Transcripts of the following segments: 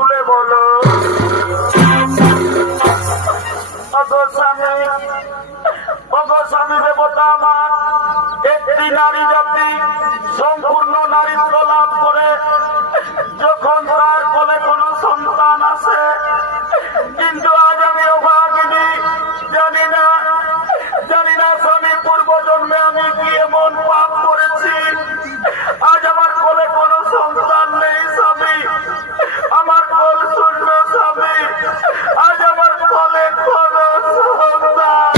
খুলে বলো। স্বামী দেবতা আমার, একটি নারী জাতি সম্পূর্ণ নারীত্ব লাভ করে যখন তার কোলে কোনো সন্তান আসে, কিন্তু আজ আমি অভাগিনী, জানি না স্বামী পূর্ব জন্মে আমি কি এমন পাপ করেছি আজ আমার কোলে কোনো সন্তান নেই। স্বামী আমার কোল শূন্য, স্বামী আজ আমার কোলে কোনো সন্তান।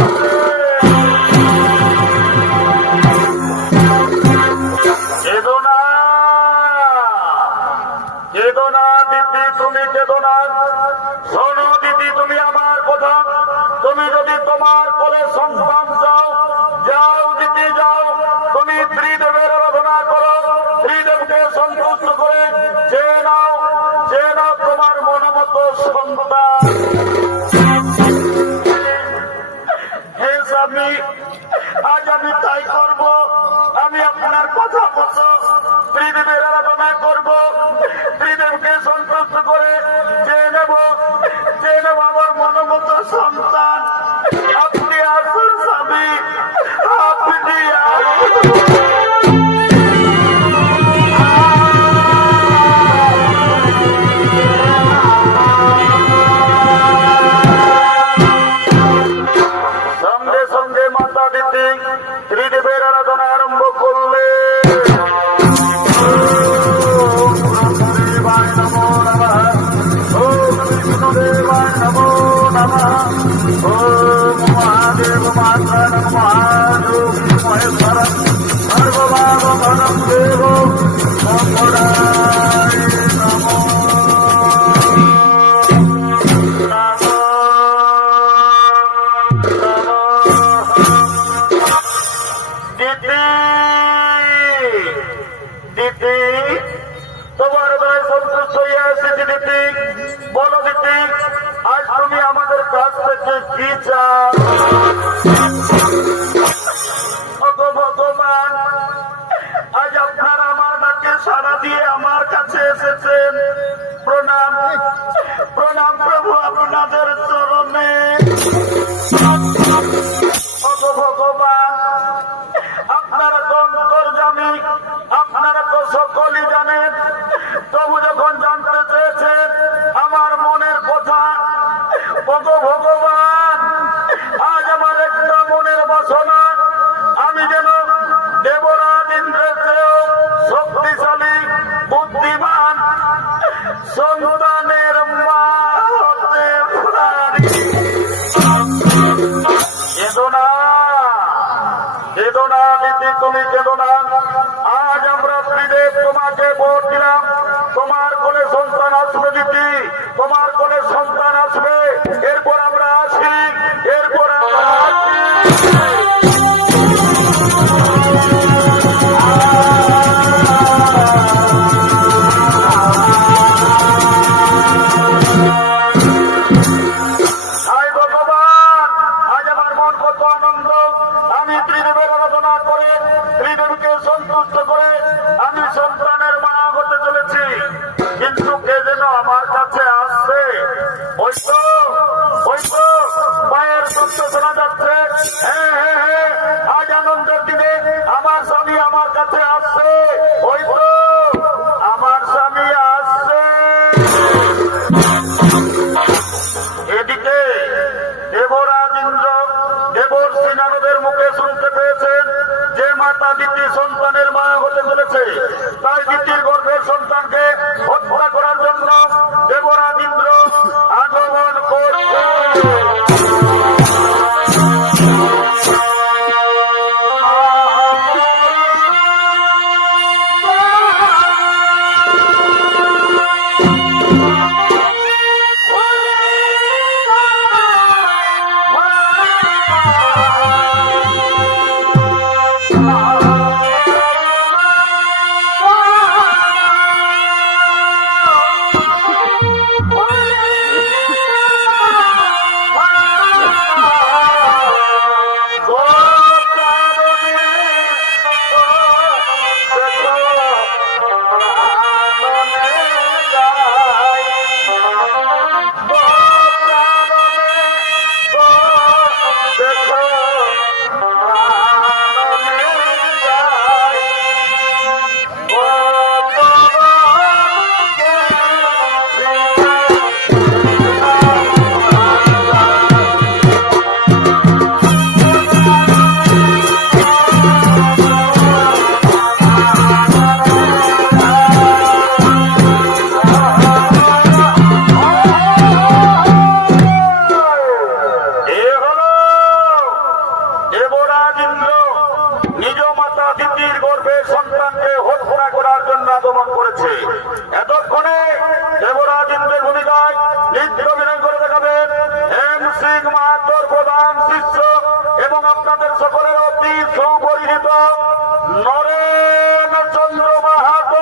কেঁদো না দিদি, তুমি কেঁদো না। শোনো দিদি, তুমি আমার কথা, তুমি যদি তোমার কোলে সন্তান চাও, যাও দিদি যাও, তুমি ত্রিদেবের আরাধনা করো, ত্রিদেবকে সন্তুষ্ট করে চেয়ে নাও তোমার মনোমতো সন্তান। হে স্বামী, আজ আমি তাই করব। আমি আপনার কথা মতো ত্রিদেবের আরাধনা করব, ত্রিদেবকে সন্তুষ্ট করে চেয়ে নেব আমার মনোমতো সন্তান। আপনি আসুন স্বামী, আপনি সঙ্গে সঙ্গে মাতা দিদি ত্রিদেবের আরাধনা আরম্ভ করলে। দেবায় নমো নমঃ, ওম বিষ্ণুদেবায় নমো নমঃ, ওম মহাদেব মাতা নমঃ, যোগী মহেশ্বর সর্বভাগধরম দেব মঙ্গলায় নমো দিদি। তোমার বেলায় সন্তুষ্ট হয়ে এসেছি দিদি। বলো দিদি, আজ তুমি আমাদের কাছ থেকে কি চাও? ভগবান, আজ আপনারা আমার ডাকে সাড়া দিয়ে আমার কাছে এসেছেন। প্রণাম প্রভু আপনাদের চরণে। ভগবান, আপনারা তো অন্তর্যামী, আপনারা তো সকলই জানেন। তবু যখন জানতে চেয়েছেন আমার মনের কথা, ভগবান, আজ আমার একটা মনের বাসনা, আমি যেন দেবরাজ ইন্দ্রের চেয়েও শক্তিশালী, বুদ্ধিমান সন্তানের মা হতে পারি। কেঁদো না দিদি, তুমি কেঁদো না। আজ আমরা ত্রিদেব তোমাকে ভোট দিলাম, তোমার কোলে সন্তান আসবে দিদি, তোমার কোলে সন্তান আসবে। এরপর আমরা আসি, এরপর আমরা আসি। ভগবান, আজ আমার মন কত আনন্দ। আমি ত্রিদেবের আরাধনা করে, ত্রিদেবকে সন্তুষ্ট করে আমি সন্তানের মা হতে চলেছি। কিন্তু কে যেন আমার কাছে আসছে, ওই তো নৃত্য অভিনয় করে দেখাবেন এম সিং মাহাতোর প্রধান শিষ্য এবং আপনাদের সকলের অতি সুপরিচিত নরেন চন্দ্র মাহাতো।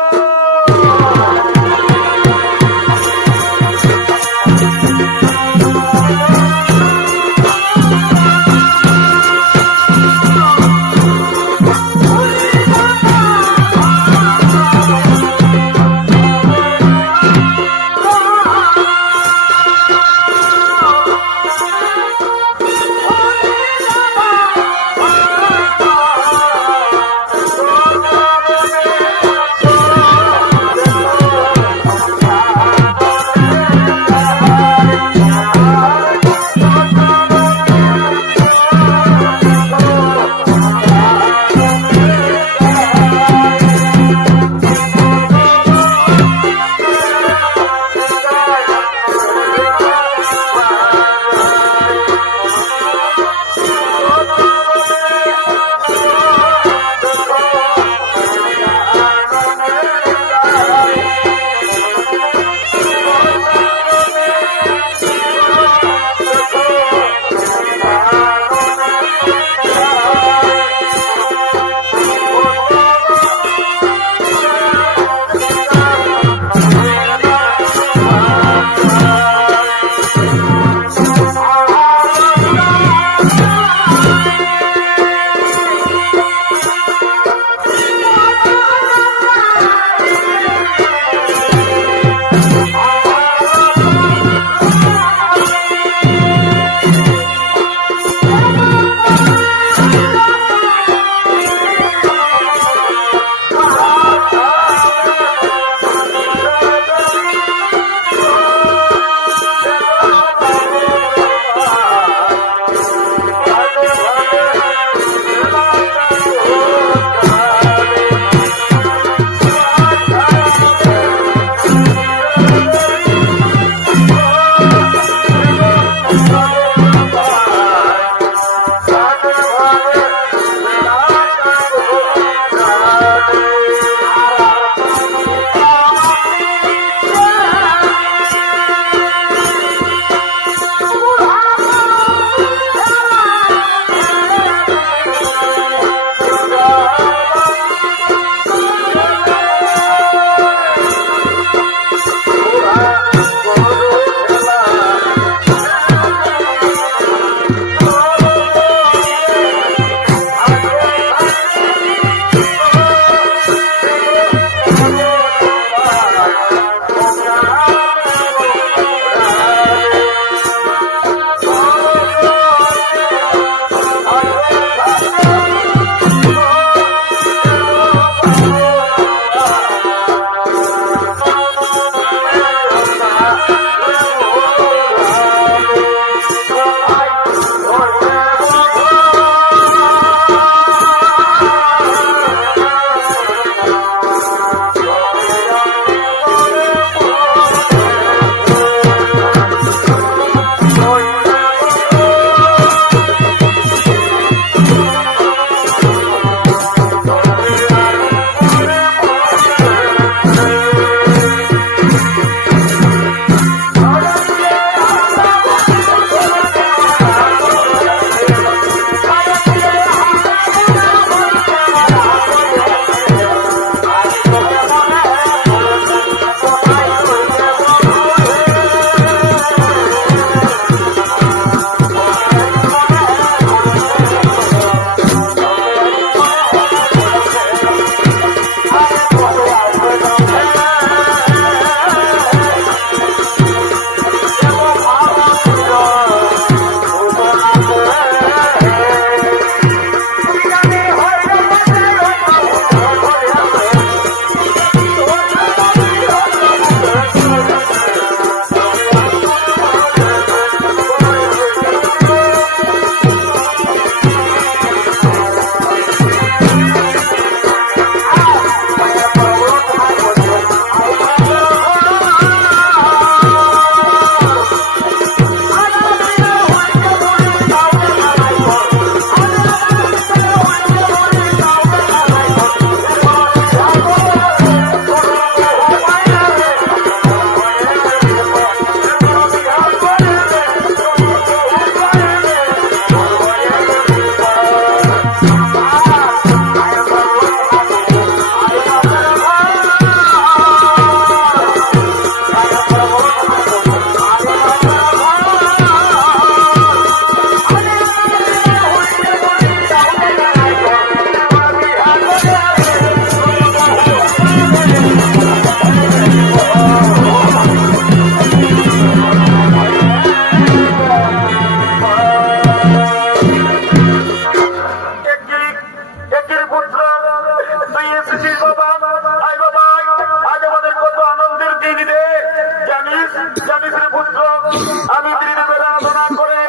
আমি ত্রিদেবের আরাধনা করে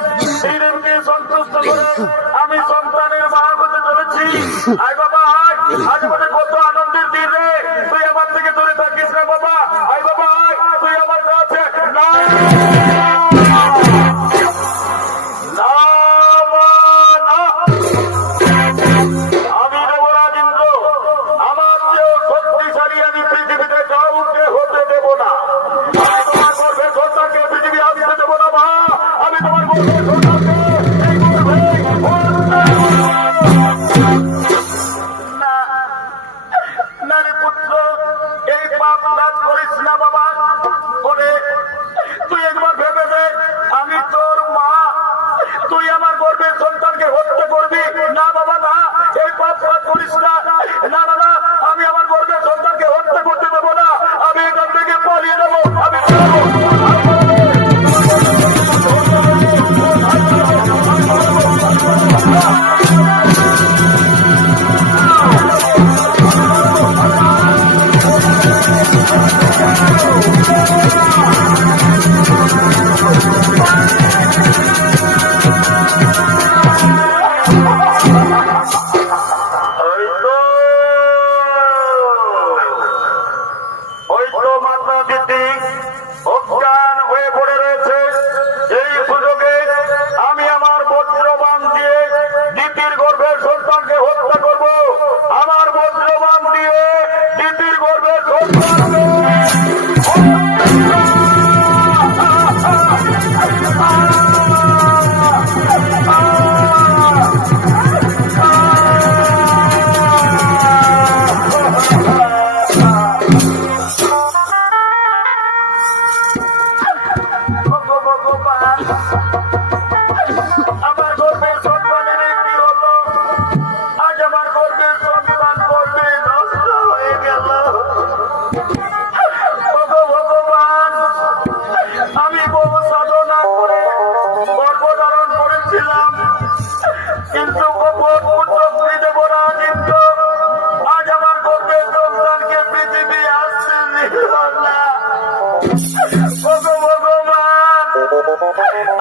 ত্রিদেবকে সন্তুষ্ট করে আমি সন্তানের মা হতে চলেছি। আয় বাবা আয়, আজ আমাদের কত আনন্দের দিন রে, তুই আমার থেকে দূরে থাকিস না বাবা। আয় বাবা আয়, তুই আমার কাছে না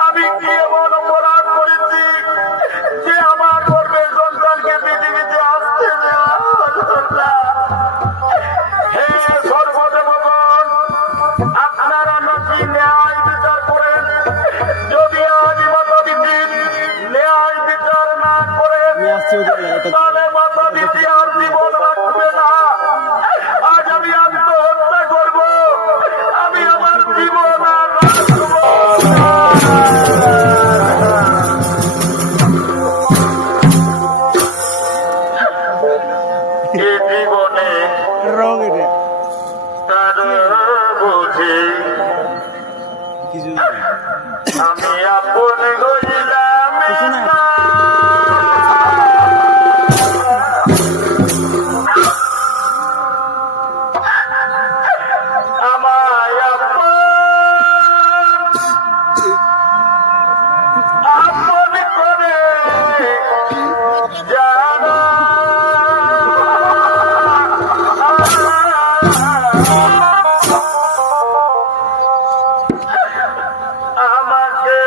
আমি কি এমন অপরাধ করেছি যে আমার গর্ভের সন্তানকে পৃথিবীতে আসতে দেওয়া হলো না? হে সর্বদেবগণ, আপনারা নাকি ন্যায় বিচার করেন। যদি আজ মাতাবিধির ন্যায় বিচার না করেন তাহলে মাতাবিধি আর জীবন রাখবে না। আজ আমি আত্মহত্যা করব, আমি আমার জীবন আর রাখবো জীবনে তারা বুঝে আমি আপন হইলাম না। আমায় আপন করে জানা আমাকে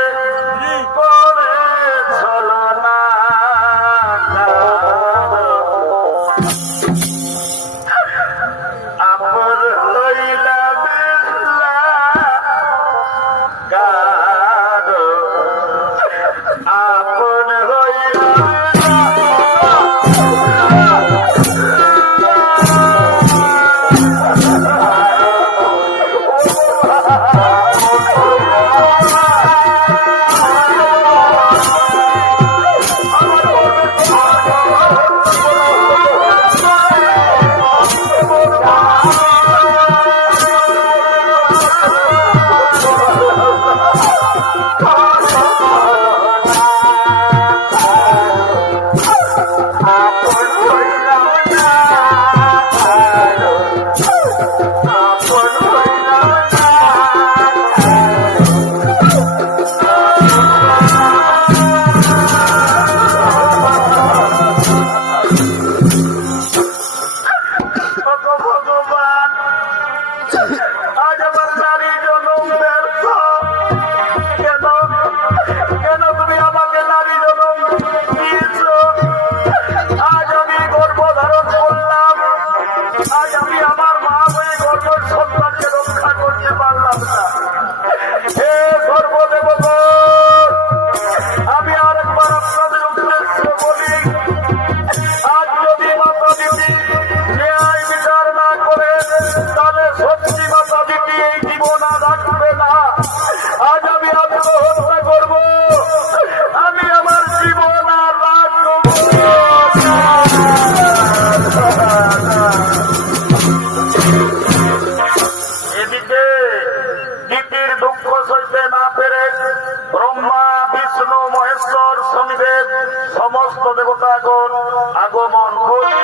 না পেরে ব্রহ্মা বিষ্ণু মহেশ্বর শনিদেব সমস্ত দেবতাগণ আগমন করছে।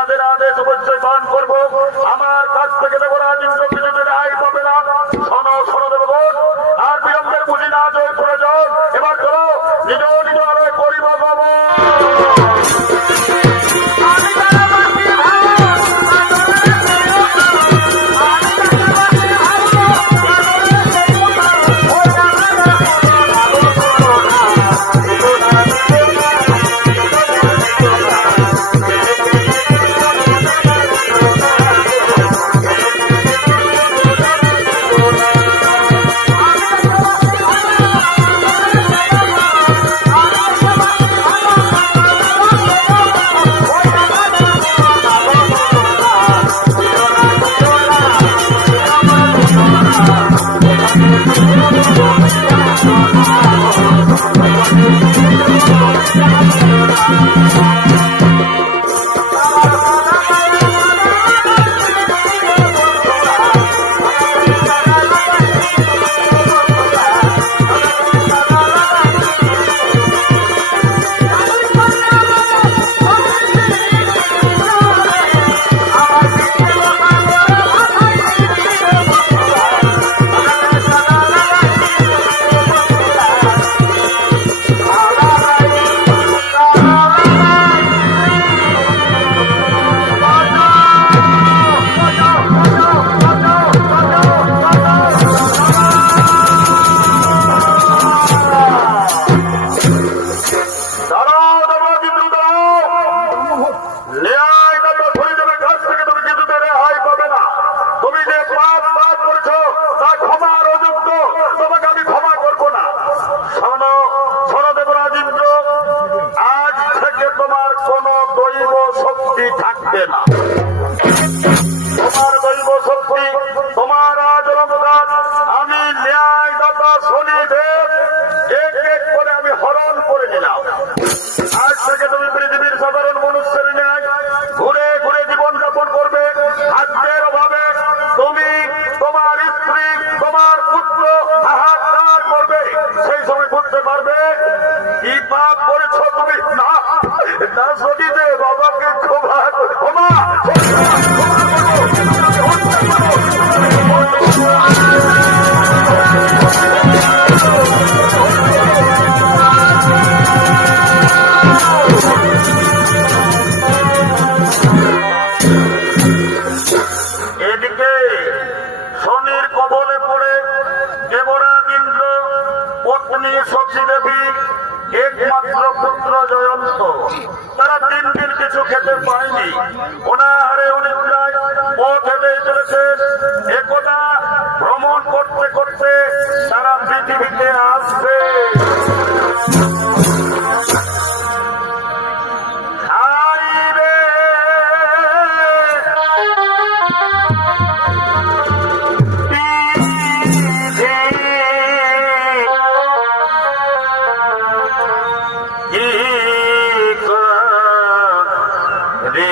রাজের আদেশ অবশ্যই পালন করবো। আমার কাছ থেকে দেবরাজ ইন্দ্র কিছুতে রেহাই পাবে না। শোনো শোনো দেবগণ, আর বিলম্বের বুঝি না জয় প্রয়োজন। এবার চলো নিজ নিজ আলোয় করিব গমন। থাকবে না তোমার দৈব শক্তি, তোমার আজ অলঙ্কার আমি ন্যায়দাতা শনিদেব এক এক করে আমি হরণ করে নিলাম। আজ থেকে তুমি পৃথিবীর সাধারণ মানুষের ন্যায় ঘুরে ঘুরে জীবন যাপন করবে। খাদ্যের অভাবে তুমি, তোমার স্ত্রী, তোমার পুত্র হাহাকার করবে। সেই সময় বুঝতে পারবে কি পাপ করেছ তুমি। না না শনিদেব বাবাকে ক্ষমা ক্ষমা এদিকে শনির কবলে পড়ে দেবরাজ ইন্দ্র, পত্নী শচী দেবী, একমাত্র পুত্র জয়ন্ত, তারা 3 দিন কিছু খেতে পায়নি। অনাহারে অনিদ্রায় পথ হেঁটে চলেছে। একদা ভ্রমণ করতে করতে তারা পৃথিবীতে আসবে। রে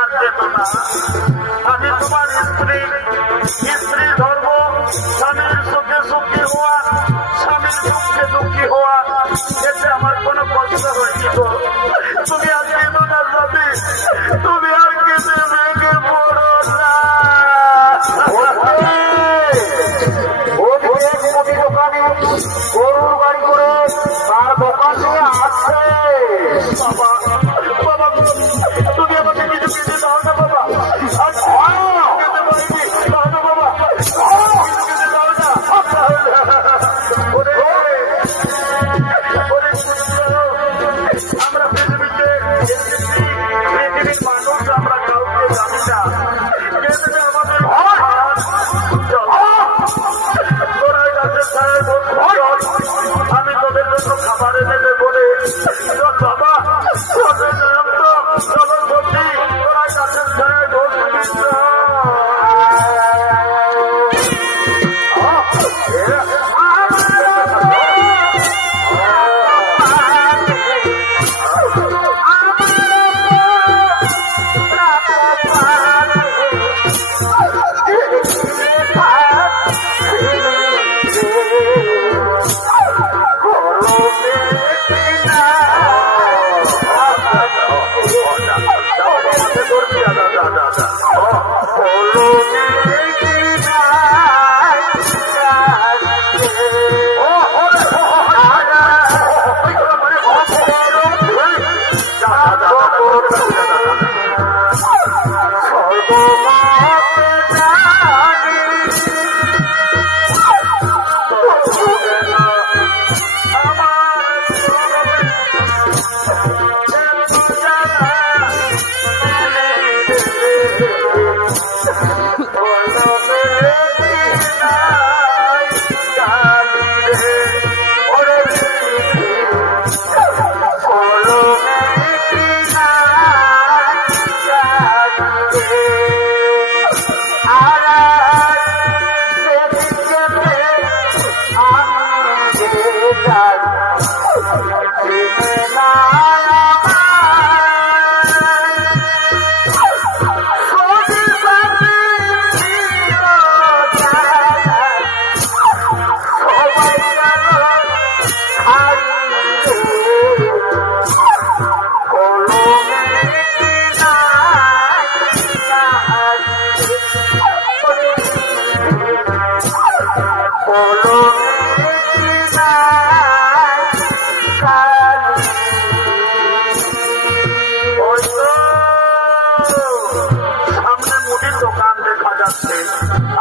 আর যেত না। আমি তোমার স্ত্রী, স্ত্রী ধর্ম, স্বামীর সুখে সুখী হওয়া, স্বামীর দুঃখে দুঃখী হওয়া, এতে আমার কোনো কষ্ট হয়নি গো। তুমি আর কেঁদো না স্বামী, তুমি আর কেঁদে ভেঙে পড়ো না। দোকানে গরুর গাড়ি করে তার দোকান নিয়ে আসছে। বাবা বাবা, তুমি আমাকে কিছু কিনে দাও না বাবা। আমরা পৃথিবীতে পৃথিবীর মানুষ, আমরা কাউকে জানি না। আমাদের আমি তোদের জন্য খাবার এনে দেবো রে বাবা। চলো সত্যি তোরা গাছের ছায় বসবি।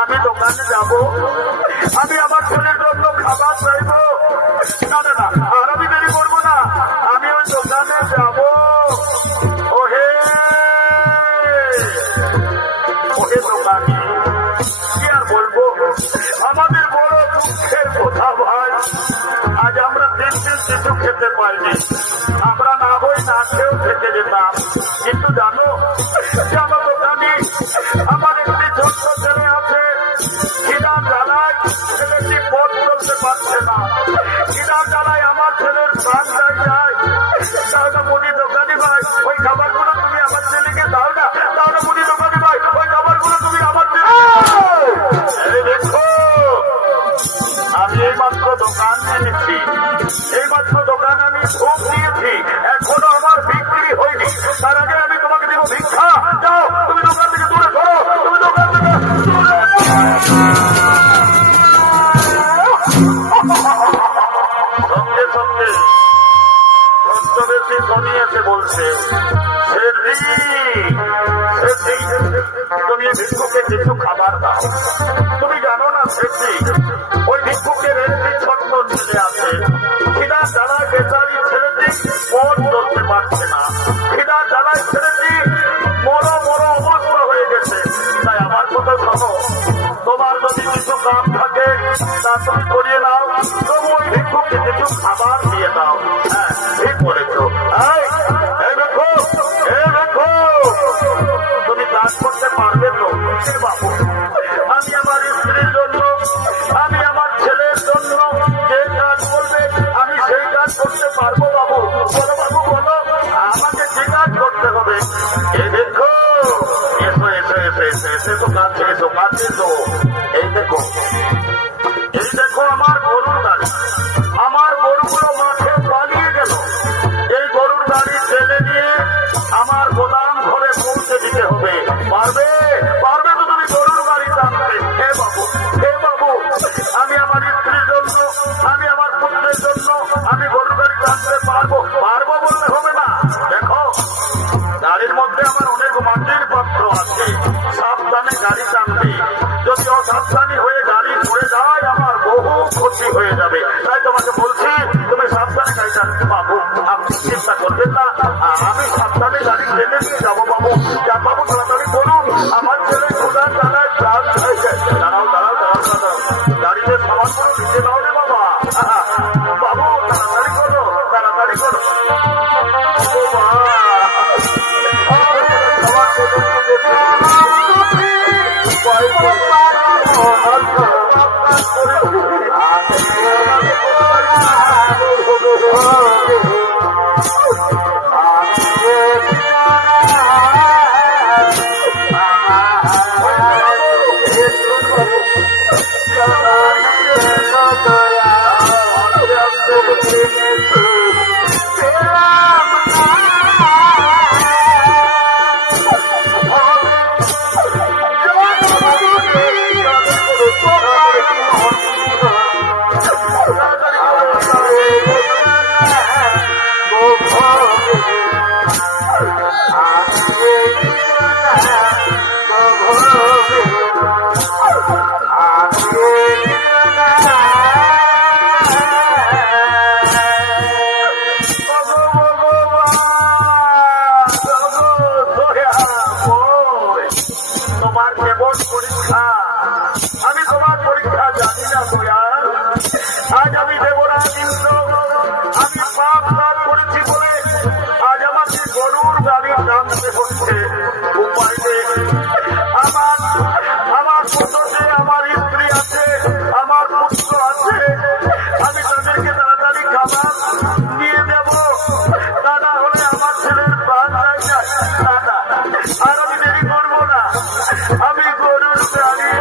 আমি দোকানে যাব, আমি আমার ছেলের জন্য খাবার চাইবো। না না না, আর আমি দেরি করবো না, আমি ওই দোকানে যাব। ওহে ওহে দোকানি, কি আর বলবো, আমাদের বড় দুঃখের কথা ভাই। আজ আমরা 3 দিন কিছু খেতে পাইনি, আমরা না হই না খেয়েও থেকে যেতাম। কিন্তু জানো জানো দোকানি, আমার একটি ছোট্ট ছেলে আছে, খিদার জ্বালায় ছেলেটি পথ চলতে পারছে না। খিদার জ্বালায় আমার ছেলের প্রাণ যায়। তাহলে মুড়ি দোকানি ভাই, ওই খাবারগুলো তুমি আমার ছেলেকে দাও না। তাহলে মুড়ি দোকানি ভাই, ওই খাবারগুলো তুমি আমার ছেলে দেখো। আমি এইমাত্র দোকান এনেছি, এইমাত্র দোকান আমি ভোগ দিয়েছি, এখনো আমার বিক্রি হয়নি। তার আগে আমি তোমাকে দেবো ভিক্ষা। যাও, তুমি দোকান থেকে দূরে সরো, তুমি দোকান থেকে দূরে। সঙ্গে সঙ্গে ছদ্মবেশী ধনী এসে বলছে, তুমি ভিক্ষুকে কিছু খাবার দাও। তুমি জানো না সেটি, ওই ভিক্ষুকের একটি ছোট্ট ছেলে আছে, খিদা জ্বালায় বেচারি ছেলেটি পথ চলতে পারছে না। খিদা জ্বালায় ছেলেটি মরো মরো অবস্থা হয়ে গেছে। তাই আমার কথা শোনো, তোমার যদি কিছু কাম থাকে তা তুমি করিয়ে নাও, তবু ওই ভিক্ষুকে কিছু খাবার দিয়ে দাও। হ্যাঁ, ঠিক বলেছো। দেখো দেখো, তুমি কাজ করতে পারবে তো বাবু? আমি আমার স্ত্রীর জন্য, আমি আমার ছেলের জন্য যে কাজ করবে আমি সেই কাজ করতে পারবো বাবু। বলো বাবু বলো, আমাকে যে কাজ করতে হবে। দেখো এসে তো কাছে এসো কাছে এসো। এই দেখো আমার গরুর গাড়ি, আমার গরুগুলো মাঠে পালিয়ে গেল। এই গরুর গাড়ি ঠেলে নিয়ে আমার গোদাম ঘরে পৌঁছে দিতে হবে। পারবে পারবে তো তুমি গরুর গাড়ি টানতে? হে বাবু হে বাবু, আমি আমার স্ত্রীর জন্য, আমি আমার পুত্রের জন্য আমি গরুর গাড়ি টানতে পারবো। পারবো বললে হবে না। দেখো গাড়ির মধ্যে আমার অনেক মাটির পাত্র আছে, সাবধানে গাড়ি টানবে। যদি অসাবধানী হয়ে গাড়ি ঘুরে যায় আমার বহু ক্ষতি হয়ে যাবে। তাই তোমাকে বলছি তুমি সাবধানে গাড়ি টানতে। বাবু আপনি চিন্তা করবেন না, আমি সাবধানে গাড়ি টেনে নিয়ে যাবো। বাবু যা বাবু তাড়াতাড়ি বলুন, আমার ছেলে ক্ষুধার জ্বালায় প্রাণ চাইছে। দাঁড়াও দাঁড়াও দাঁড়াও দাঁড়াও, গাড়িতে সবার করে নিচে দাও রে বাবা। বাবু তাড়াতাড়ি করো তাড়াতাড়ি করো। তোমার কেবল পরীক্ষা, আমি তোমার পরীক্ষা জানি না দয়াল। আজ আমি দেব না, কিন্তু আমি পাপ কাজ করেছি বলে আজ আমাকে গরুর গাড়ি টানতে হচ্ছে। উপায় নেই, আমার আমার পুত্রতে আমার স্ত্রী আছে, আমার পুত্র আছে, আমি তাদেরকে তাড়াতাড়ি খাবার নিয়ে দেব। তা না হলে আমার ছেলের প্রাণ যায় না। দাদা আর আমি দেরি করবো না, আমি গরুর গাড়ি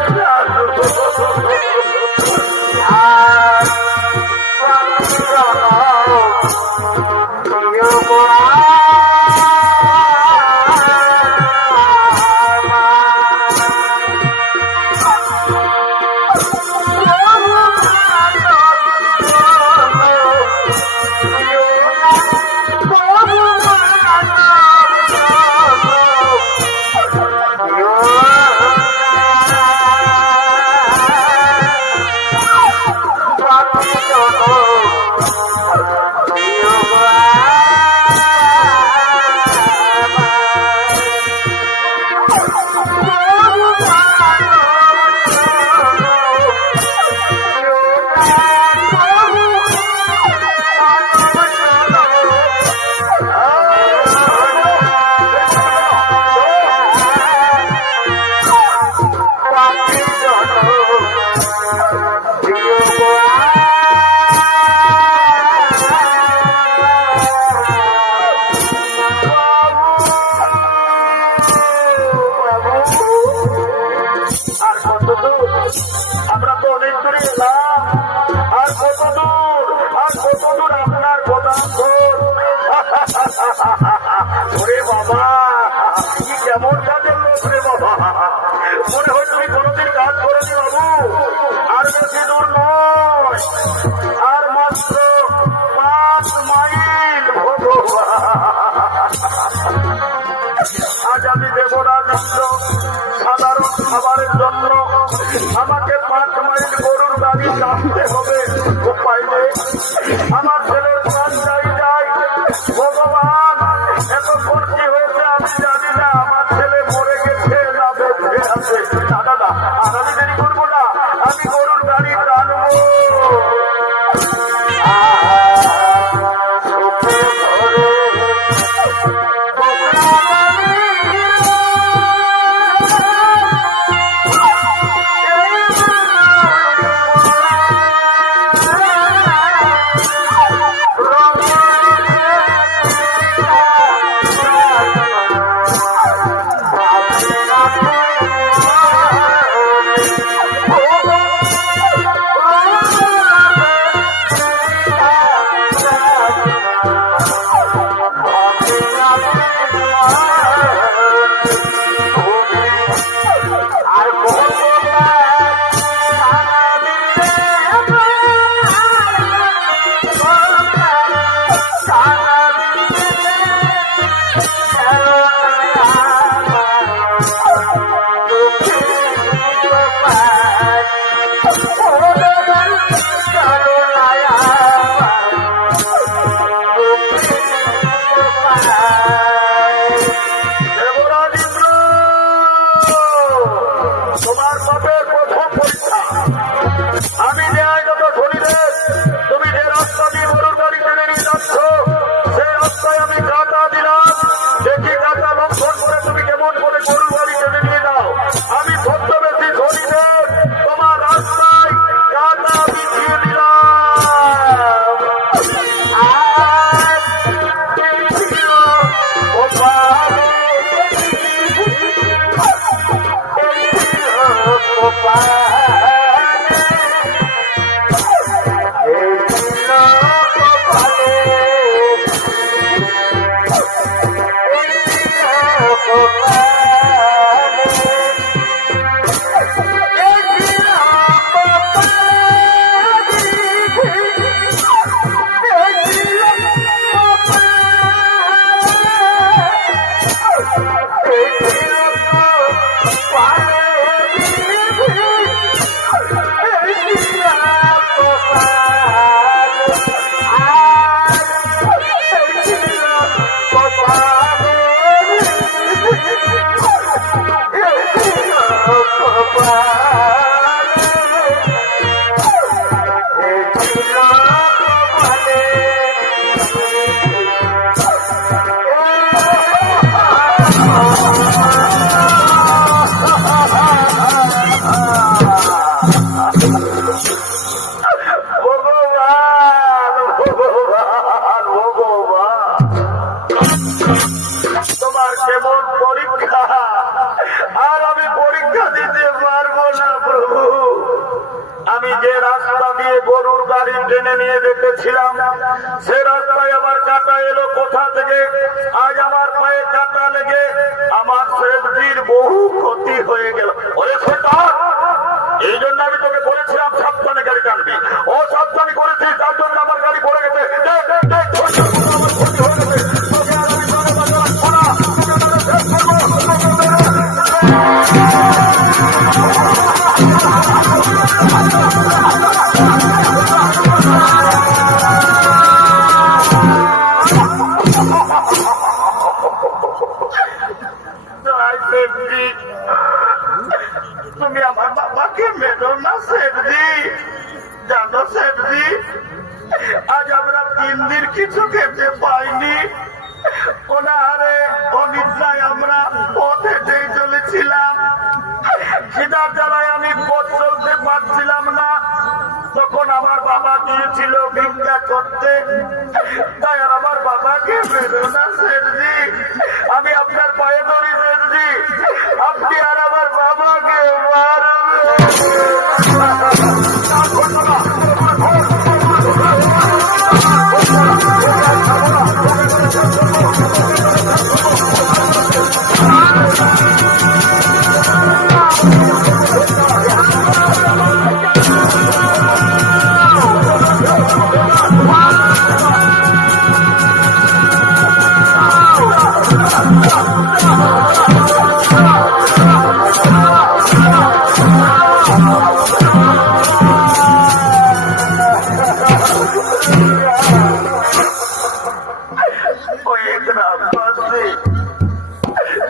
আমরা তো অনেক দূরে এলাম। আর কত দূর আপনার গোদাম ঘর। ওরে বাবা কি কেমন কাজের লোক রে বাবা, মনে হয় তুমি কোনোদিন কাজ করেনি বাবু। আর বেশি দূর নয়, আর মাত্র 5 মাইল। আজ আমি দেবরাজ সাধারণ খাবারের জন্য আমাকে 5 মাইল গরুর গাড়ি টানতে হবে। উপায় নেই, আমার ছেলের প্রাণ চাই যায়। ভগবান এতক্ষণ কি হয়েছে আমি জানি না, আমার ছেলে মরে গেছে না বেঁচে আছে। দাদা আর আমি দেরি করবো না, আমি গরুর গাড়ি টানবো। তোমার কেমন পরীক্ষা, আর আমি পরীক্ষা দিতে পারবো না প্রভু। আমি যে রাস্তা দিয়ে গরুর গাড়ি টেনে নিয়ে দেখেছিলাম, সে রাস্তায় আমার কাটা এলো কোথা থেকে? আজ আমার পায়ে কাটা লেগে আমার শেঠজির বহু ক্ষতি হয়ে গেল। ওরে শয়তান, এই জন্য আমি তোকে বলেছিলাম সাবধানে গাড়ি টানবি। ও সাবধানে করেছিস, তার জন্য আমার গাড়ি পড়ে গেছে। তুমি আমার বাবাকে মেরো না শেঠজি। জানো শেঠজি, আজ আমরা 3 দিন কিছু খেতে পাইনি। ওনারে অনিদ্রায় আমরা পথ হেঁটে চলেছিলাম। খিদার জ্বালায় আমি পথ চলতে পারছিলাম না। তখন আমার বাবা গিয়েছিল ভিক্ষা করতে। তাই আর আমার বাবাকে মেরো না শেঠজি। আমি আপনার পায়ে ধরি শেঠজি, আপনি আর আমার বাবাকে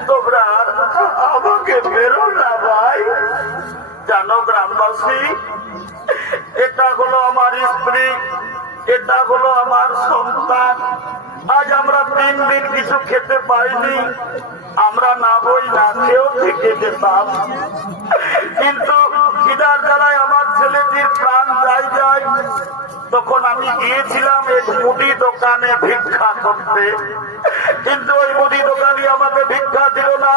তোমরা আমাকে বেরো না ভাই। জানো গ্রামবাসী, এটা হলো আমার স্ত্রী, এটা হলো আমার সন্তান। আজ আমরা 3 দিন কিছু খেতে পাইনি। আমরা না বই না খেয়েও থেকে যেতাম, কিন্তু খিদার জ্বালায় আমার ছেলেটির প্রাণ যায়। তখন আমি গিয়েছিলাম এক মুদি দোকানে ভিক্ষা করতে, কিন্তু ওই মুদি দোকানি আমাকে ভিক্ষা দিল না,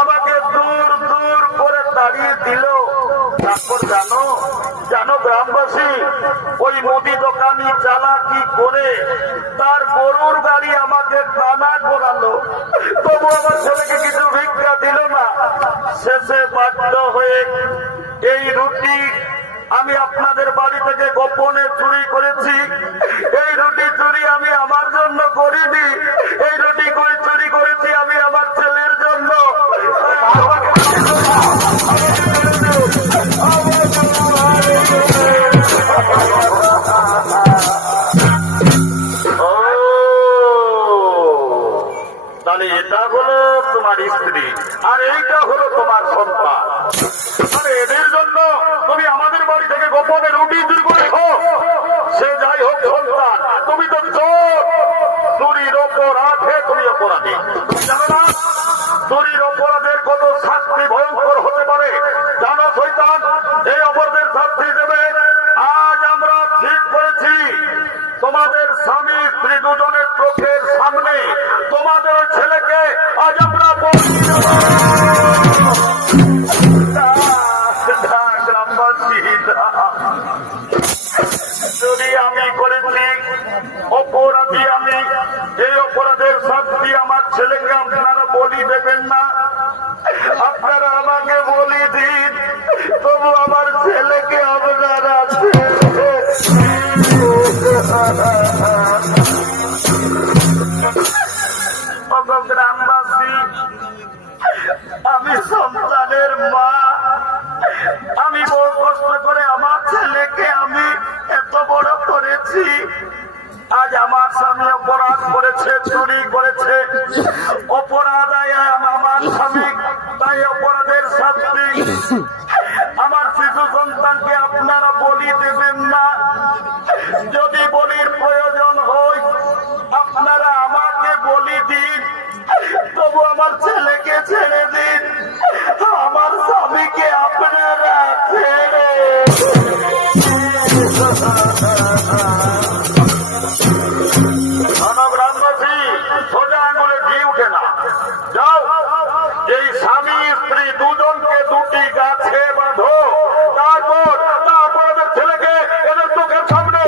আমাকে দূর দূর করে তাড়িয়ে দিল। তারপর জানো গ্রামবাসী, ওই মুদি দোকানি চালাকি করে তার গরুর গাড়ি আমাকে টানা করালো। তবু আমার ছেলেকে কিছু ভিক্ষা দিল না। শেষে বাধ্য হয়ে এই রুটি আমি আপনাদের বাড়ি থেকে গোপনে চুরি করেছি। এই রুটি চুরি আমি আমার জন্য করিনি, এই রুটি চুরি করেছি আমি আমার ছেলের জন্য। তাহলে এটা হলো তোমার স্ত্রী, আর এইটা হলো তোমার সন্তান। মানে এদের জন্য তুমি আমাদের বাড়ি থেকে গোপনে রুটি চুরি করেছো। সে যাই হোক সন্তান, তুমি তো চোর। চুরির অপরাধে তুমি অপরাধী। জানো না চুরির অপরাধের কত শাস্তি ভয়ঙ্কর হতে পারে? জানো শয়তান, এই অপরাধের শাস্তি দেবে। আজ আমরা ঠিক করেছি, তোমাদের স্বামী স্ত্রী দুজনের চোখের সামনে তোমাদের ছেলেকে আজ আমরা অপরাধের শাস্তি আমার ছেলেকে আপনারা বলি দেবেন না, আপনারা আমাকে বলি দিন, তবু আমার ছেলেকে আপনারা গ্রামবাসী, আমি সন্তানের মা, আমি বহু কষ্ট করে আমার ছেলেকে আমি এত বড় করেছি। আজ আমার স্বামী অপরাধ করেছে, চুরি করেছে, অপরাধ আমার স্বামী, তাই অপরাধের শাস্তি আমার শিশু সন্তানকে আপনারা বলি দেবেন না। যদি বলির প্রয়োজন হয় আপনারা আমাকে বলি দিন, তবু আমার ছেলেকে ছেড়ে দিন, আমার স্বামীকে আপনারা ছেড়ে। গ্রামবাসী সোজা আঙুলে ঘি উঠে না, যাও এই স্বামী স্ত্রী দুজনকে দুটি গাছে বাঁধো, তারপর আপনাদের ছেলেকে এদের চোখের সামনে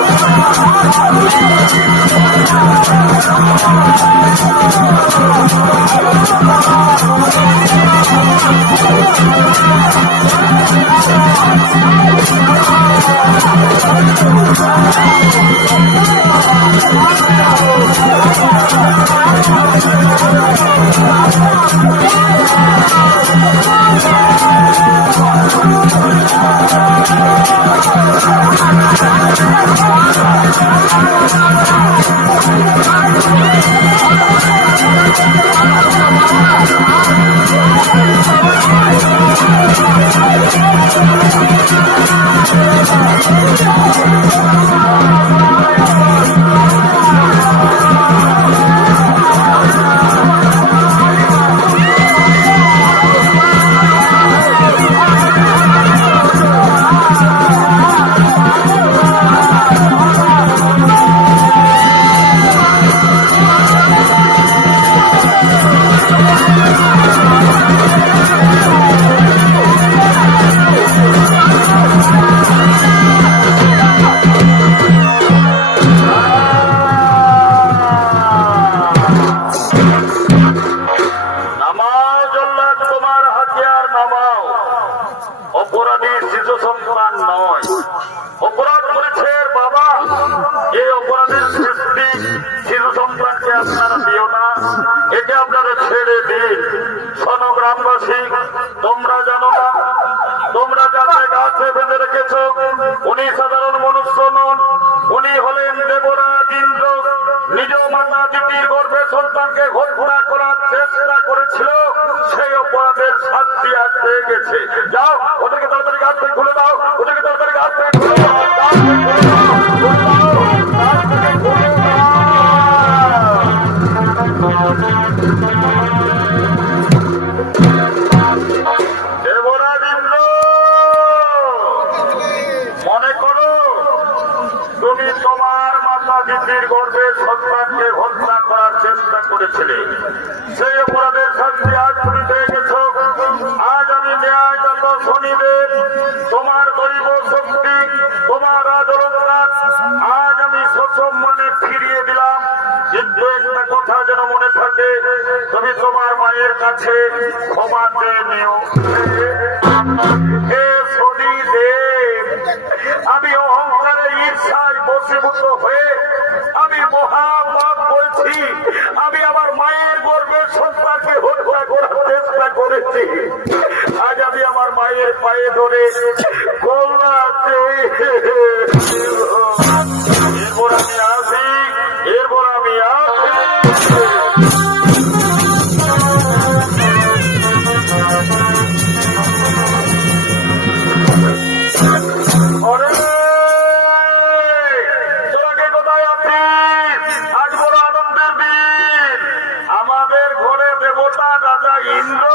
Thank you. তোমরা জানো না, তোমরা যাকে গাছে বেঁধে রেখেছ উনি সাধারণ মনুষ্য নন, উনি হলেন দেবরাজ ইন্দ্র। নিজ মাতা দিদির গর্ভে সন্তানকে হত্যা করার চেষ্টা করেছিল, সেই অপরাধের শাস্তি আজ পেয়ে গেছে। যাও, ওদেরকে তাড়াতাড়ি গাছ থেকে খুলে দাও, ওদেরকে তাড়াতাড়ি গাছ থেকে খুলে দাও, মনে করো তুমি তোমার মাতা দিদির গর্ভে সন্তানকে হত্যা করার চেষ্টা করেছিলে, সেই অপরাধের শাস্তি আজ তুমি পেয়ে গেছ। আজ আমি ন্যায়দাত শনিদেব, তোমার দৈব শক্তি, তোমার আদরকার আজ আমি সসম্মানে ফিরিয়ে দিলাম। কিন্তু একটা কথা যেন মনে থাকে, তুমি তোমার মায়ের কাছে ক্ষমা চেয়ে নিও। হে শনিদেব, আমি অহংকারে ঈর্ষায় বশীভূত হয়ে আমি মহাপাপ করেছি। আমি আমার মায়ের গর্ভের সন্তানকে হত্যা করার চেষ্টা করেছি। আজ আমি আমার মায়ের পায়ে ধরে ক্ষমা চেয়ে এরপর আমি আসি, এরপর আমি আসি। আমাদের ঘরে দেবতা রাজা ইন্দ্র,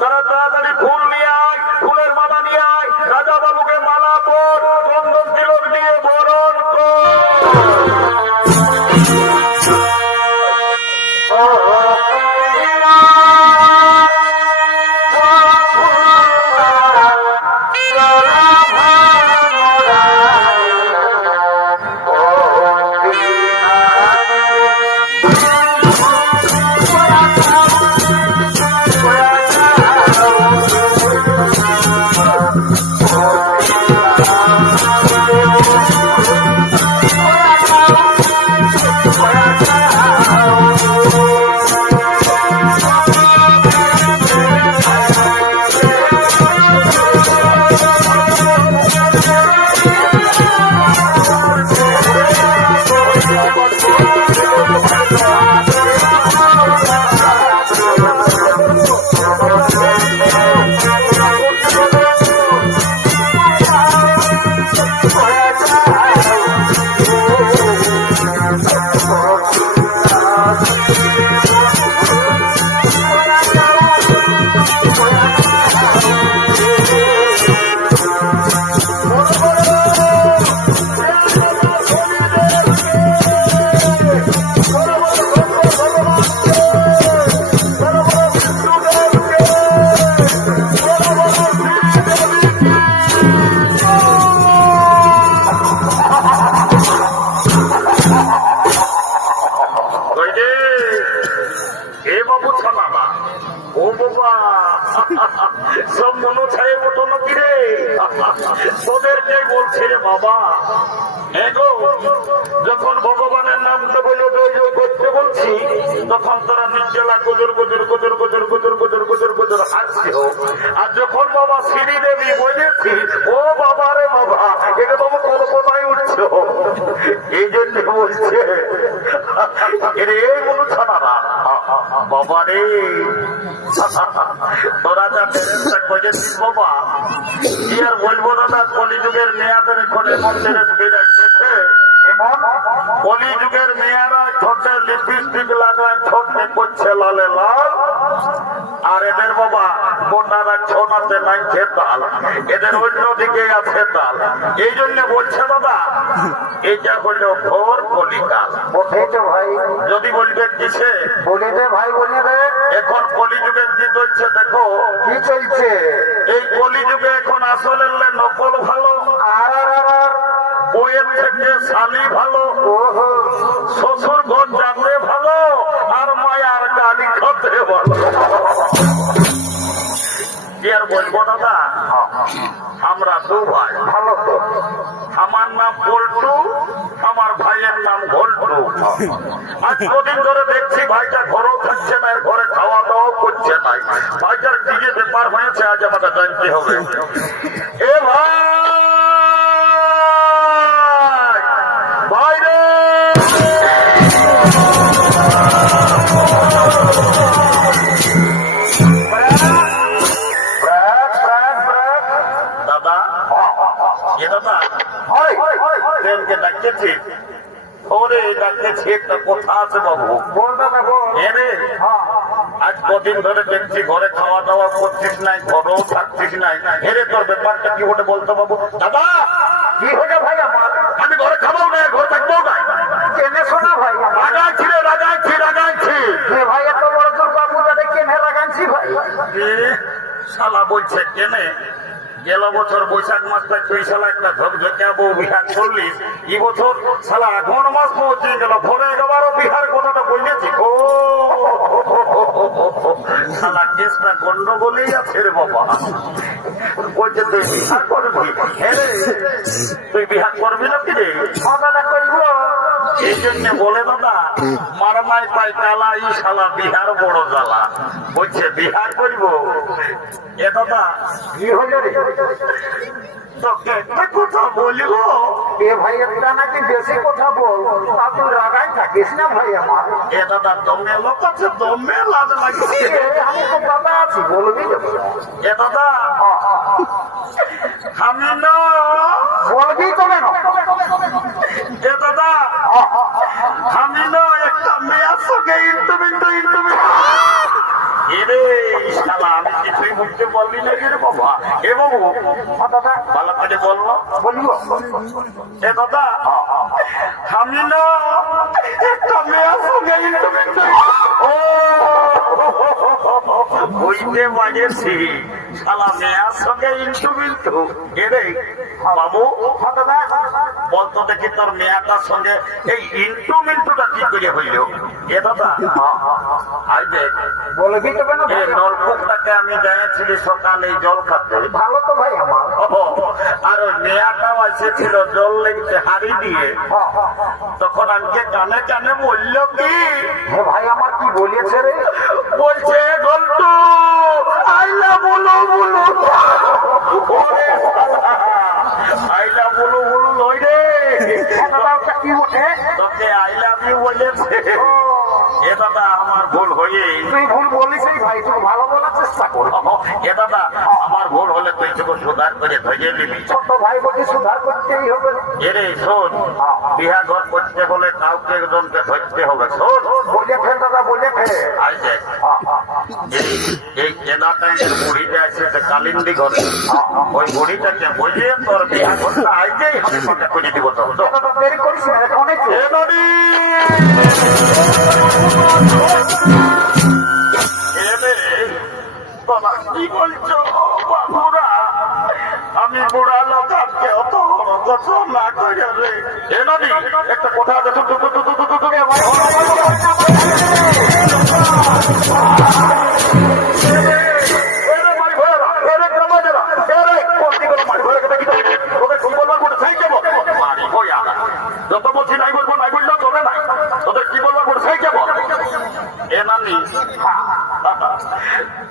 তারা তাড়াতাড়ি ফুল নিয়ে আয়, ফুলের মালা নিয়ে আয়, রাজা বাবুকে মালা পর, সব মনো ছায়ে মতো নাকি রে? তোদেরকে বলছি রে বাবা, এগো যখন ভগবানের নামটা বলে করতে বলছি, তখন তোরা নিচেলা গুজর গুজর গুজর গুজর গুজর গুজর গুজর গুজর হাসছি। আর যখন বাবা শ্রীদেবী বলেছি, ও বাবা রে বাবা, এটা বাবা কল্পনায় উঠছো। এই জন্য বলছে এই মনো ছাড়া বাবা রে, তোরা যা চেষ্টা করেছিস বাবা, কি আর বলবো দাদা। কলিযুগের মেয়াদের এখানে মন্দিরে বেড়াইতেছে, কলিযুগের মেয়েরা ঠোঁটে লিপস্টিক লাগায়, ঠোঁটে করছে লালে লাল। আর এদের বাবা বোনারা ছোনাতে নাই তাল, এদের অন্যদিকে আছে তাল। এই জন্য বলছে দাদা, এইটা হলো ঘোর কলিকাল। ভাই যদি বলবে কিসে বলে দে ভাই, বলে দে এখন কলিযুগের কি চলছে দেখো। কি চলছে এই কলিযুগে এখন আসলে নকল ভালো, আর বইয়ের থেকে শালি ভালো, শ্বশুর ঘর যাতে ভালো, আর মায়ার গালি খেতে ভালো। কি আর বলবো দাদা, আমরা দু ভাই। ভালো তো, আমার নাম পল্টু, আমার ভাইয়ের নাম ঘল্টু। আজ কদিন ধরে দেখছি ভাইটা ঘরেও থাকছে না, ঘরে খাওয়া দাওয়াও করছে না। ভাইটার কি যে ব্যাপার হয়েছে আজ আমাদের জানতে হবে। এ ভাই, ভাই রে, দাদা এ দাদা ট্রেনকে ডাকতেছি, ওরে ডাকতেছি, একটা কথা আছে বাবু। বল দাদা বল। এরে আজ কদিন ধরে দেখছি ঘরে খাওয়া দাওয়া করছিস নাই, ঘরেও থাকছিস নাই। হেরে তোর ব্যাপারটা কি ওটা বলতো বাবু। দাদা কি হলো ভাই আমার? আমি ঘরে খাবো না, ঘরে থাকবো না। কেনে শোনা ভাই আমার? রাগাইছি রে, রাগাইছি, রাগাইছি। ভাই এত বড় দুর্গা পূজাতে কেনে রাগাইছি ভাই? শালা বলছে কেনে, গেল বছর বৈশাখ মাসটা তুই শালা একটা ঝকঝকিয়া বউ বিহার করলিস, এই বছর শালা আঘন মাস পৌঁছে গেল, ভরে একেবারও বিহার কথাটা বলেছি। ও শালা কেসটা গন্ডগোলেই আছে রে বাবা। বলছে তুই বিহার করবি? হ্যাঁ রে, তুই বিহার করবি না কি রে? দাদা করবো। এই জন্য বলে দাদা, মারমাই পাই কালা, ই শালা বিহার বড় জ্বালা। বলছে বিহার করব। এ দাদা কি হলো রে? তোকে একটা কথা বলিব। এ ভাই একটা নাকি বেশি কথা বল, তা তুই রাগাই থাকিস না ভাই আমার। এ দাদা দমে লোক আছে, দমে লাজ লাগছে। আমি তো দাদা আছি, বলবি এ দাদা আমি না বলবি তো কেন? এ দাদা আমি না একটা মেয়ের সঙ্গে ইন্টুমিন্টু এরে শালা, আমি কিছুই বলতে বললি না রে বাবা। এ বাবু দাদা ভালো করে বললো, বলবো। এ দাদা আমি না একটা মেয়ের সঙ্গে ইন্টুমিন্টু বুঝতে পারছি, শালা মেয়ের সঙ্গে ইন্টুমিন্টু। এরে বাবু দাদা বলতো দেখি তোর মেয়াটার সঙ্গে এই ইন্টুমিন্টুটা কি করে হইল? এ দাদা আই দেখ, বলবি তো কেন? এই নলকূপটাকে আমি গিয়েছিলি সকালে জল খাতে। ভালো তো ভাই আমার। আর ওই মেয়াটাও এসেছিল জল লেগেছে হাড়ি দিয়ে। তখন আমাকে কানে কানে বলল কি, হে ভাই আমার কি বলেছে রে? বলছে গল্টু আইলা বলো বলো। আইলা বলো বলো লই রে, কি ওঠে? তোকে আই লাভ ইউ বলেছে। এ দাদা আমার ভুল হয়ে, তুই ভুল বলিস ভাই, তুই ভালো বলার চেষ্টা কর। এ দাদা আমার ভুল হলে তুই তোকে সুধার করে ধরিয়ে নিবি। ছোট ভাই বলি সুধার করতেই হবে। এরে শোন, বিহা ঘর করতে হলে কাউকে একজনকে ধরতে হবে। শোন বলে ফেল দাদা, বলে ফেল। আই দেখ, এই কেনাটাইনের বুড়িটা আছে কালিন্দি ঘরে, ওই বুড়িটাকে বলিয়ে তোর বিহা ঘরটা আইতেই আমি কথা করে দিব। তোর দাদা দেরি করিস না, অনেক কি বলছো বাবুরা? আমি বুড়া লোক, আজকে অত বড় কথা না করে রে। এ নদী একটা কথা আছে,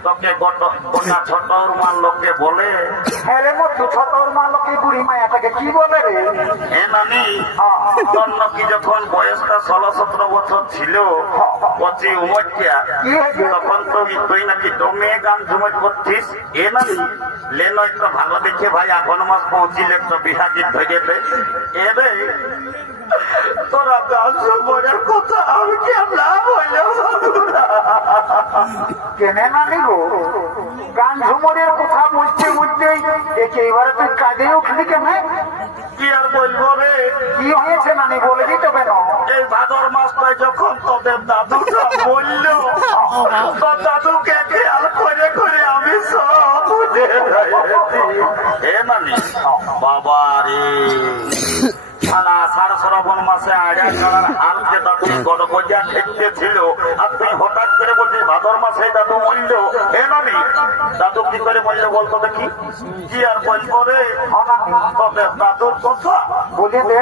তোকে গোটা ছোট মার লোককে বলে হ্যাঁ রে মতো ছোট মা লোকে বুড়ি মায়াটাকে কি বলে রে? এ নানি তোর নাকি যখন বয়সটা 16-17 বছর ছিল কচি উমরটা কি হয়েছে? তখন তুই নাকি দমে গান ঝুমট করছিস। এ নানি লেনো একটু ভালো দেখে ভাই এখন মাস পৌঁছিলে একটু বিহা গীত ধরে দে। এ রে তোরা গান ঝুমরের কথা আমি কেমন বললাম কেনে নানি গো গান ঝুমরের কথা বুঝতে বুঝতে একেবারে তুই কাঁদে উঠলি কেন? কি আর বলবো রে, কি হয়েছে নানি বলে দিতে কেন? এই ভাদর মাসটায় যখন তোদের দাদুটা বললো তো দাদুকে খেয়াল করে করে আমি সব বুঝে গেছি। হে নানি বাবা রে শালা সার শ্রাবণ মাসে আড়া করার হালকে দাদু গড়গড়িয়া খেতে ছিল আর তুই হঠাৎ করে বলছিস ভাদর মাসে দাদু মরল। হে নানি দাদু কি করে মরল বলতো দেখি? কি আর বলবো রে তোদের দাদুর কথা বলে দে।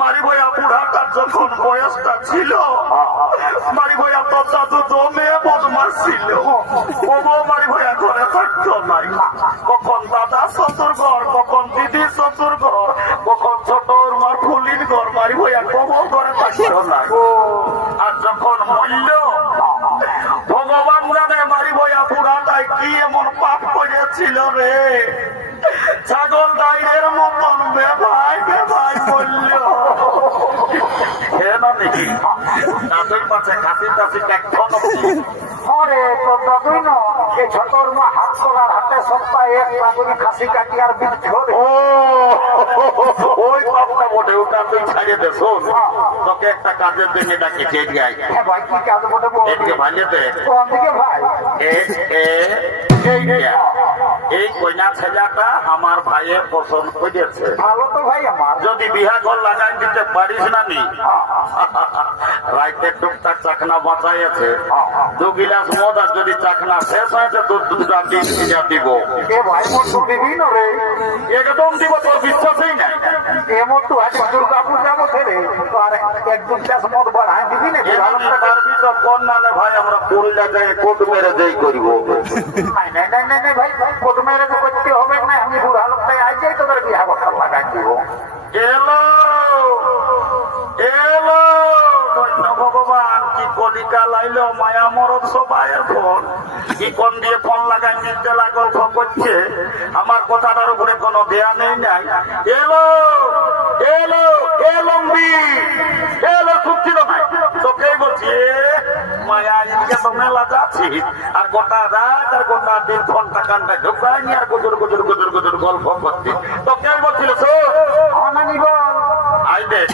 মারি বইয়া বুড়াটার যখন বয়সটা ছিল মারি বইয়া তোর দাদু দমে বদমাস ছিল। ও মারি বইয়া ঘরে থাকতো নাই, কখন দাদা শ্বশুর ঘর, কখন দিদি শ্বশুর ঘর, কখন ছোট মার ফুলির ঘর, মারি বইয়া কবর ঘরে থাকতো নাই। আর যখন মূল্য ভগবান জানে মারি বইয়া বুড়াটাই কি এমন পাপ করেছিল রে, ছাগল দাইরের মতন বেভাই বেভাই বলল। হে নানি দাদুর পাশে খাসি টাসি এখন আরে তোর দাদুই ন এই ছোটর মা হাত করার হাতে সপ্তাহে এক পাগুনি খাসি কাটি আর বিক্রি করে। ও ওই পাপটা বটে, ওটা তুই ছাড়িয়ে দে। শোন তোকে একটা কাজের জন্য ডাকি চেয়ে যাই, হ্যাঁ ভাই কি কাজ বটে বল? এদিকে ভালিয়ে দে। কোন দিকে ভাই? এই কন্যা ছেলেটা আমার ভাইয়ের পছন্দ করেছে। ভালো তো ভাই আমার। যদি বিহা ঘর লাগাই দিতে পারিস না নি রাইতে টুকটাক চাকনা বাঁচাইছে, 2 গিলাস মদ আর যদি চাকনা শেষ হয়েছে তো 2টা ডিম কিনা দিব। এ ভাই মোর তো বিভিন্ন রে, একদম দিব, তোর বিশ্বাসই নাই। এ মোর তো আজ দুর্গা পূজা বসে রে, তো আর 1-2 গ্লাস মদ বাড়াই দিবি না? এমনি পারবি তো কোন নালে ভাই আমরা পুরুলিয়া যাই কোট মেরে যাই করব। নাই নাই নাই নাই নাই ভাই, কোট মেরে তো করতে হবে না, আমি বুড়া লোকটাই আজ যাই তোদের বিহা বসা লাগাই দিব। এলো এলো ধন্য ভগবান, কি কলিকা লাইলো মায়া মরদ সবাই এখন কি কোন দিয়ে ফোন লাগাই নিতে লাগল করছে, আমার কথাটার উপরে কোনো দেয়া নেই নাই। এলো এলো এলম্বি এলো ছুটছিল না তোকেই বলছি মায়া ইনকে তো মেলা যাচ্ছি আর গোটা রাত আর গোটা দিন ফোনটা কানটা ঢুকায়নি আর গুজুর গুজুর গুজুর গুজুর গল্প করছি। তোকেই বলছিল নানি বল। আই দেখ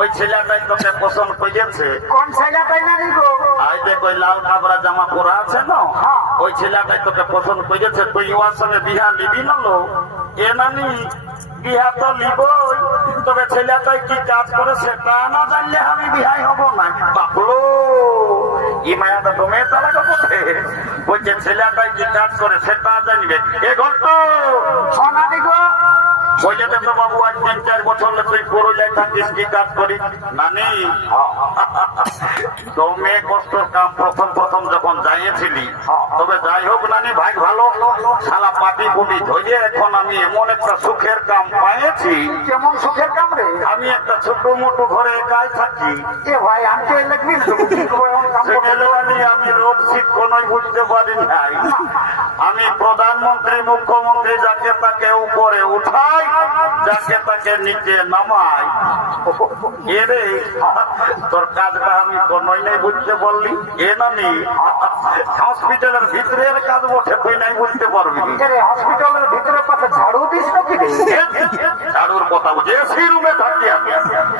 ওই ছেলেটাই তোকে পছন্দ করেছে। কোন ছেলেটাই নানি গো? আই দেখ ওই লাল কাপড়া জামা পরা আছে না, ওই ছেলেটাই তোকে পছন্দ করেছে। তুই ওর সঙ্গে বিহা নিবি না লো? এ নানি বিহা তো নিবই, তবে ছেলেটাই কি কাজ করে সেটা না জানলে আমি বিহাই হব না। বাপলো ই মায়াটা তো মেয়ে তারা বলছে, বলছে ছেলেটাই কি কাজ করে সেটা জানবে। এ ঘন্ট নানি গো বলছে তো বাবু আজ 3-4 বছর তুই পুরুলিয়ায় থাকিস, কি কাজ করি নানি? তো মেয়ে কষ্টর কাম প্রথম প্রথম যখন যাইয়েছিলি, তবে যাই হোক নানি ভাই ভালো শালা পাটি পুটি ধরে এখন আমি এমন একটা সুখের কাম পাইছি। কেমন সুখের কাম রে? আমি একটা ছোট মোটো ঘরে একাই থাকি। এ ভাই আমি তো লাগবি না, কি করবো এমন কাম করতে? আমি রোগ শীত কোনোই বুঝতে পারি নাই। আমি প্রধানমন্ত্রী মুখ্যমন্ত্রী যাকে তাকে উপরে উঠাই, যাকে তাকে নিচে নামাই। এরে তোর কাজটা আমি কোনোই নাই বুঝতে পারলি। এ নানি হসপিটালের ভিতরের কাজ বটে, তুই নাই বুঝতে পারবি। হসপিটালের ভিতরে পাশে ঝাড়ু দিস নাকি রে? ঝাড়ুর কথা বলছি, এসি রুমে থাকি আমি।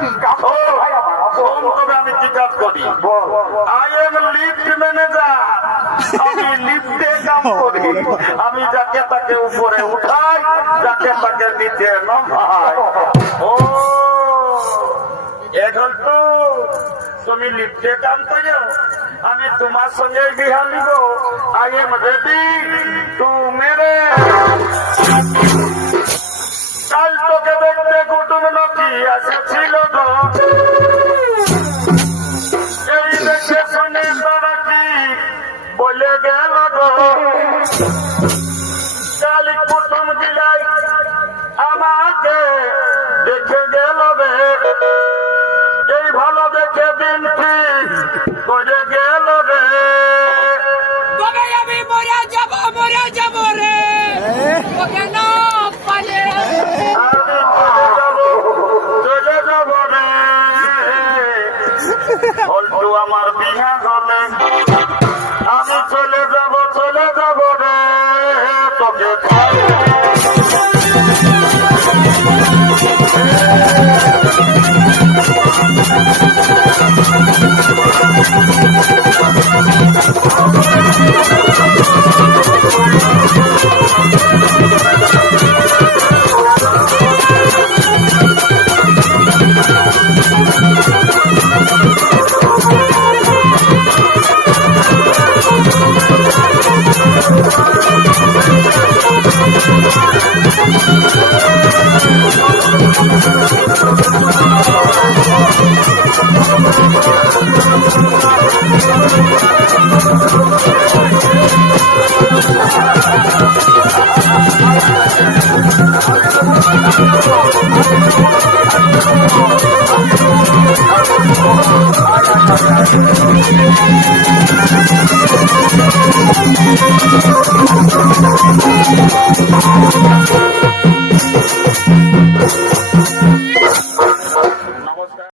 কি কাজ করতে ভাই আমার? তবে আমি কি কাজ করি? আই এম লিফট ম্যানেজার, আমি লিফটে কাম করি। আমি যাকে তাকে উপরে উঠাই, যাকে তাকে নিচে নামাই। ও এখন তো তুমি লিফটে কাম করো, আমি তোমার সঙ্গে বিহা নিব। I am ready to marriage. কাল তোকে দেখতে কুটুম নাকি এসেছিল তো, এই দেখে শুনে তারা কি বলে গেল গো, কালী কুটুম গিলাই আমাকে দেখে গেল রে, এই ভালো দেখে বিনতি করে গেল রে। তবে আমি মরে যাব রে, তোকে না পালে আমি চলে যাব রে। হলটু আমার বিয়া হলে আমি চলে যাব রে, তোকে রে